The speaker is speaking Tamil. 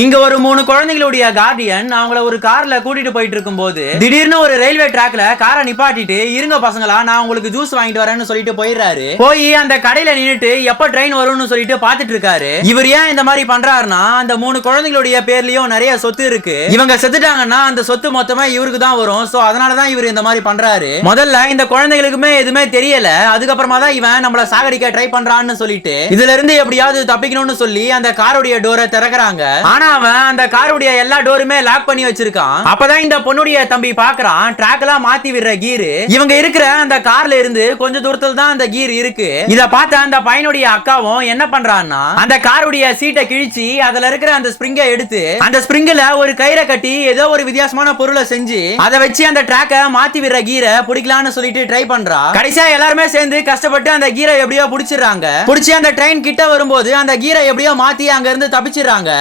இங்க ஒரு 3 குழந்தைகளுடைய கார்டியன் அவங்கள ஒரு கார்ல கூட்டிட்டு போயிட்டு இருக்கும்போது திடீர்னு ஒரு ரயில்வே ட்ராக்ல காரை நிப்பாட்டிட்டு இருங்க பசங்களா நான் உங்களுக்கு ஜூஸ் வாங்கிட்டு வரேன்னு சொல்லிட்டு போயிடுறாரு. போய் அந்த கடையில நின்னுட்டு எப்ப ட்ரெயின் வரும்னு சொல்லிட்டு பாத்துட்டு இருக்காரு. இவர் ஏன் இந்த மாதிரி பண்றாருன்னா அந்த 3 குழந்தைகளுடைய பேர்லயும் நிறைய சொத்து இருக்கு. இவங்க செத்துட்டாங்கன்னா அந்த சொத்து மொத்தமா இவருக்கு தான் வரும். சோ அதனாலதான் இவர் இந்த மாதிரி பண்றாரு. முதல்ல இந்த குழந்தைகளுக்குமே எதுவுமே தெரியல. அதுக்கப்புறமா தான் இவன் நம்மள சாகடிக்க ட்ரை பண்றான்னு சொல்லிட்டு இதுல இருந்து எப்படியாவது தப்பிக்கணும்னு சொல்லி அந்த காருடைய டோரை திறக்கறாங்க. ஆனா அவன் அந்த காருடைய எல்லா டோருமே லாக் பண்ணி வச்சிருக்கான். அப்பதான் இந்த பொண்ணுடைய தம்பி பாக்குறான் ட்ராக் எல்லாம் மாத்தி விடுற கீர் இவங்க இருக்கிற அந்த கார்ல இருந்து கொஞ்ச தூரத்துல தான் அந்த கீர் இருக்கு. இத பார்த்த அந்த பையனுடைய அக்காவும் என்ன பண்றான்னா அந்த காருடைய சீட்டை கிழிச்சு அதுல இருக்கிற அந்த ஸ்ப்ரிங்கை எடுத்து அந்த ஸ்ப்ரிங்ல ஒரு கயிறை கட்டி ஏதோ ஒரு வித்தியாசமான பொருளை செஞ்சு அதை வச்சு அந்த ட்ராக்கை மாத்தி விடுற கீரை பிடிக்கலாம்னு சொல்லிட்டு ட்ரை பண்றா. கடைசியா எல்லாருமே சேர்ந்து கஷ்டப்பட்டு அந்த கீரை எப்படியோ பிடிச்சிடுறாங்க. பிடிச்சி அந்த ட்ரெயின் கிட்ட வரும்போது அந்த கீரை எப்படியோ மாத்தி அங்க இருந்து தப்பிச்சிடுறாங்க.